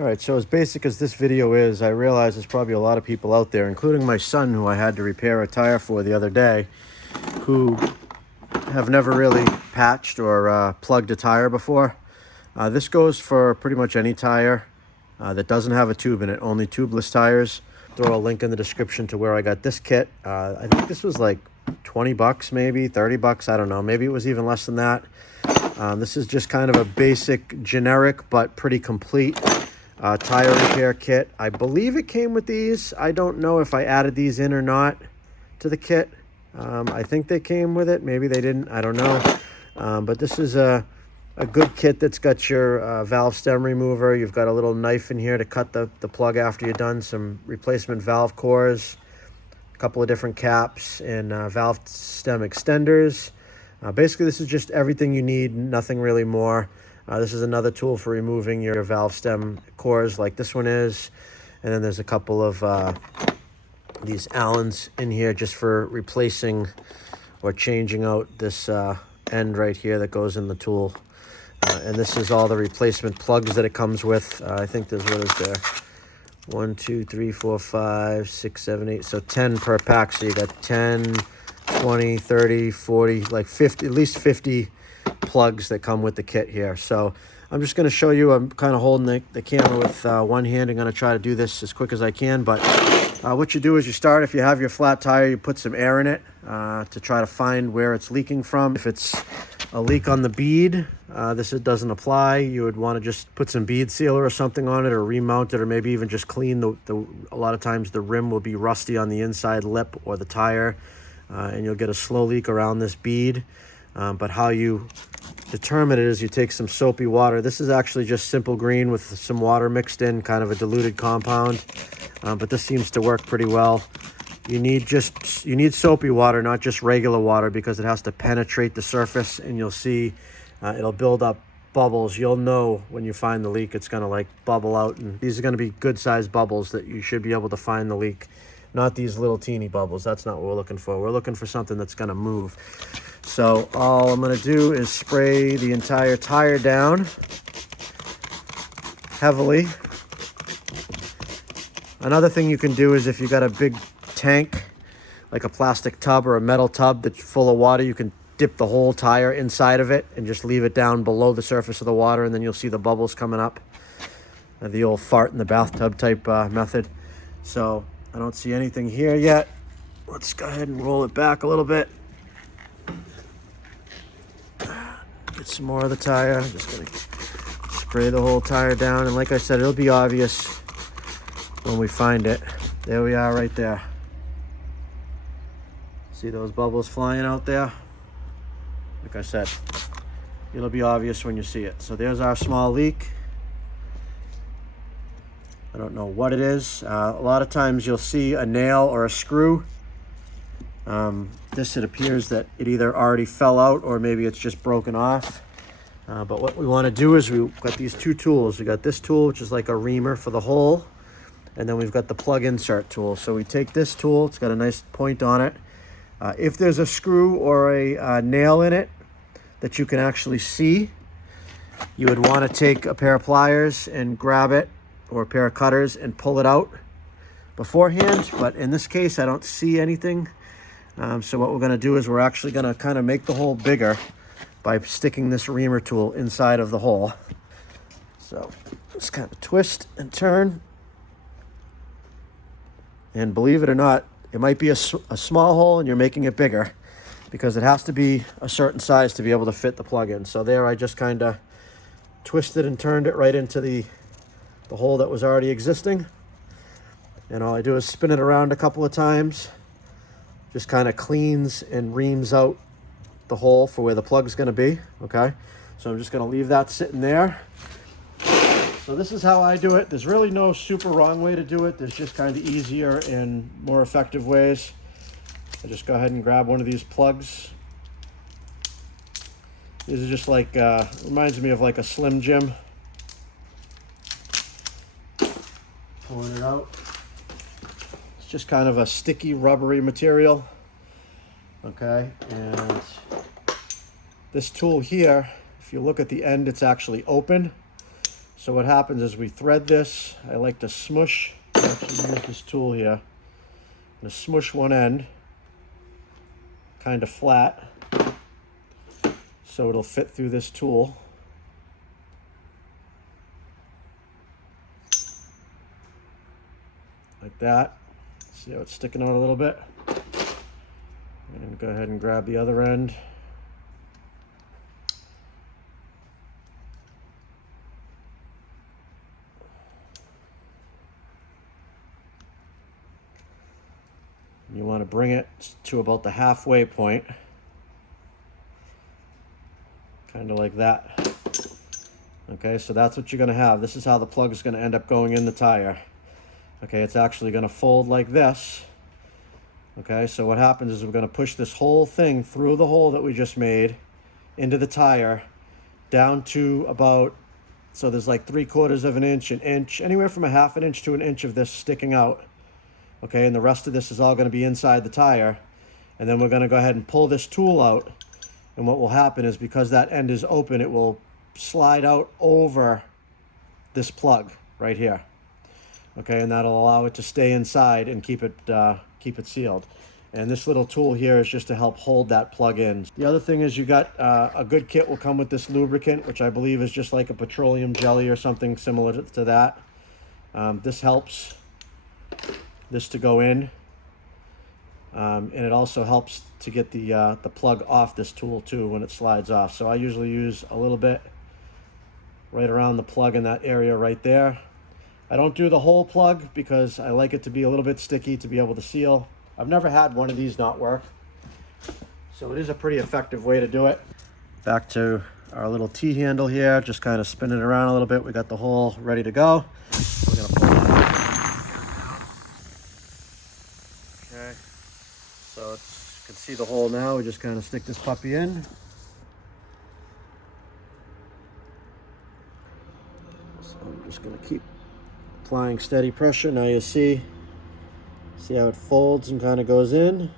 All right, so as basic as this video is, I realize there's probably a lot of people out there, including my son, who I had to repair a tire for the other day, who have never really patched or plugged a tire before. This goes for pretty much any tire that doesn't have a tube in it, only tubeless tires. Throw a link in the description to where I got this kit. I think this was like 20 bucks, maybe 30 bucks. I don't know. Maybe it was even less than that. This is just kind of a basic, generic, but pretty complete tire repair kit. I believe it came with these. I don't know if I added these in or not to the kit. I think they came with it. Maybe they didn't. I don't know. But this is a good kit that's got your valve stem remover. You've got a little knife in here to cut the plug after you're done, some replacement valve cores, a couple of different caps, and valve stem extenders. Basically, this is just everything you need, nothing really more. This is another tool for removing your valve stem cores like this one is. And then there's a couple of these Allens in here just for replacing or changing out this end right here that goes in the tool. And this is all the replacement plugs that it comes with. I think there's, what is there? 1, 2, 3, 4, 5, 6, 7, 8. So 10 per pack. So you got 10, 20, 30, 40, like 50, at least 50 plugs that come with the kit here. So I'm just going to show you. I'm kind of holding the camera with one hand. I'm going to try to do this as quick as I can. But what you do is you start, if you have your flat tire, you put some air in it to try to find where it's leaking from. If it's a leak on the bead, this doesn't apply. You would want to just put some bead sealer or something on it, or remount it, or maybe even just clean a lot of times the rim will be rusty on the inside lip or the tire, and you'll get a slow leak around this bead. But how you determine it is you take some soapy water. This is actually just simple green with some water mixed in, kind of a diluted compound. But this seems to work pretty well. You need soapy water, not just regular water, because it has to penetrate the surface, and you'll see it'll build up bubbles. You'll know when you find the leak, it's going to like bubble out, and these are going to be good sized bubbles that you should be able to find the leak, not these little teeny bubbles. That's not what we're looking for. We're looking for something that's going to move. So all I'm going to do is spray the entire tire down heavily. Another thing you can do is, if you got a big tank, like a plastic tub or a metal tub that's full of water, you can dip the whole tire inside of it and just leave it down below the surface of the water, and then you'll see the bubbles coming up. The old fart in the bathtub type method. So I don't see anything here yet. Let's go ahead and roll it back a little bit. Get some more of the tire. I'm just going to spray the whole tire down. And like I said, it'll be obvious when we find it. There we are right there. See those bubbles flying out there? Like I said, it'll be obvious when you see it. So there's our small leak. I don't know what it is. A lot of times you'll see a nail or a screw. It appears that it either already fell out or maybe it's just broken off. But what we want to do is we've got these two tools. We got this tool, which is like a reamer for the hole. And then we've got the plug insert tool. So we take this tool. It's got a nice point on it. If there's a screw or a nail in it that you can actually see, you would want to take a pair of pliers and grab it, or a pair of cutters, and pull it out beforehand. But in this case, I don't see anything. So what we're going to do is we're actually going to kind of make the hole bigger by sticking this reamer tool inside of the hole. So just kind of twist and turn. And believe it or not, it might be a small hole and you're making it bigger, because it has to be a certain size to be able to fit the plug in. So there, I just kind of twisted and turned it right into the hole that was already existing. And all I do is spin it around a couple of times. Just kind of cleans and reams out the hole for where the plug's going to be. Okay, so I'm just going to leave that sitting there. So this is how I do it. There's really no super wrong way to do it. There's just kind of easier and more effective ways. I just go ahead and grab one of these plugs. These are just like, reminds me of like a Slim Jim. Pulling it out. It's just kind of a sticky, rubbery material. Okay, and this tool here, if you look at the end, it's actually open. So what happens is we thread this. I like to smush, actually use this tool here. I'm gonna smush one end kind of flat so it'll fit through this tool. Like that. See how it's sticking out a little bit? And go ahead and grab the other end. You want to bring it to about the halfway point. Kind of like that. Okay, so that's what you're going to have. This is how the plug is going to end up going in the tire. Okay, it's actually going to fold like this. Okay, so what happens is we're going to push this whole thing through the hole that we just made into the tire down to about, so there's like 3/4 of an inch, an inch, anywhere from a 1/2 inch to an inch of this sticking out. Okay, and the rest of this is all going to be inside the tire. And then we're going to go ahead and pull this tool out. And what will happen is, because that end is open, it will slide out over this plug right here. Okay, and that'll allow it to stay inside and keep it sealed. And this little tool here is just to help hold that plug in. The other thing is, you got a good kit will come with this lubricant, which I believe is just like a petroleum jelly or something similar to that. This helps this to go in, and it also helps to get the plug off this tool too when it slides off. So I usually use a little bit right around the plug in that area right there. I don't do the whole plug because I like it to be a little bit sticky to be able to seal. I've never had one of these not work, so it is a pretty effective way to do it. Back to our little T-handle here, just kind of spin it around a little bit. We got the hole ready to go. We're gonna pull it out. Okay, so you can see the hole now. We just kind of stick this puppy in. So I'm just gonna keep applying steady pressure. Now you see how it folds and kind of goes in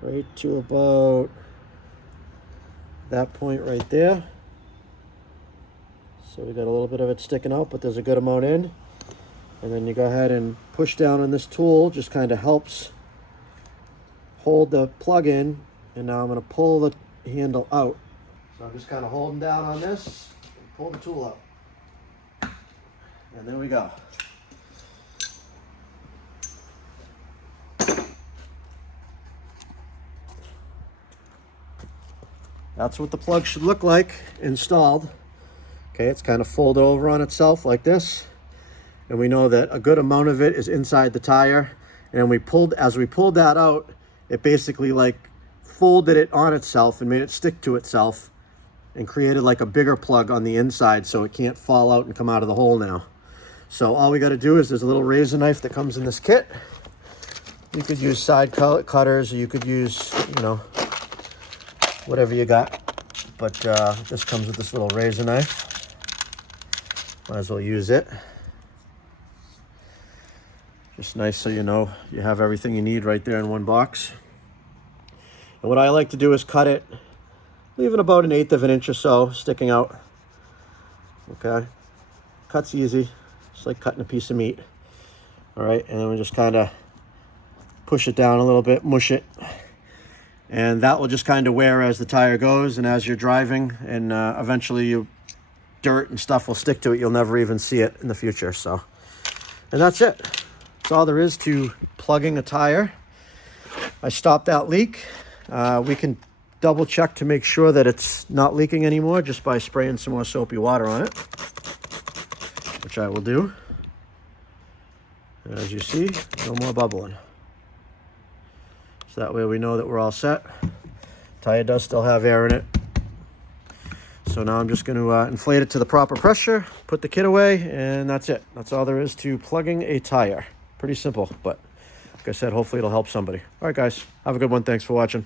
right to about that point right there. So we got a little bit of it sticking out, but there's a good amount in. And then you go ahead and push down on this tool, just kind of helps hold the plug in. And now I'm going to pull the handle out. So I'm just kind of holding down on this and pull the tool out. And there we go. That's what the plug should look like installed. Okay, it's kind of folded over on itself like this. And we know that a good amount of it is inside the tire. And as we pulled that out, it basically like folded it on itself and made it stick to itself and created like a bigger plug on the inside so it can't fall out and come out of the hole now. So all we got to do is, there's a little razor knife that comes in this kit. You could use side cutters, or you could use, whatever you got. But this comes with this little razor knife. Might as well use it. Just nice so you know you have everything you need right there in one box. And what I like to do is cut it, leaving about 1/8 of an inch or so sticking out. Okay, cuts easy. It's like cutting a piece of meat. All right, and then we just kind of push it down a little bit, mush it. And that will just kind of wear as the tire goes and as you're driving, and eventually dirt and stuff will stick to it. You'll never even see it in the future. So, and that's it. That's all there is to plugging a tire. I stopped that leak. We can double check to make sure that it's not leaking anymore just by spraying some more soapy water on it, which I will do. And as you see, no more bubbling. So that way we know that we're all set. Tire does still have air in it. So now I'm just going to inflate it to the proper pressure, put the kit away, and that's it. That's all there is to plugging a tire. Pretty simple, but like I said, hopefully it'll help somebody. All right, guys, have a good one. Thanks for watching.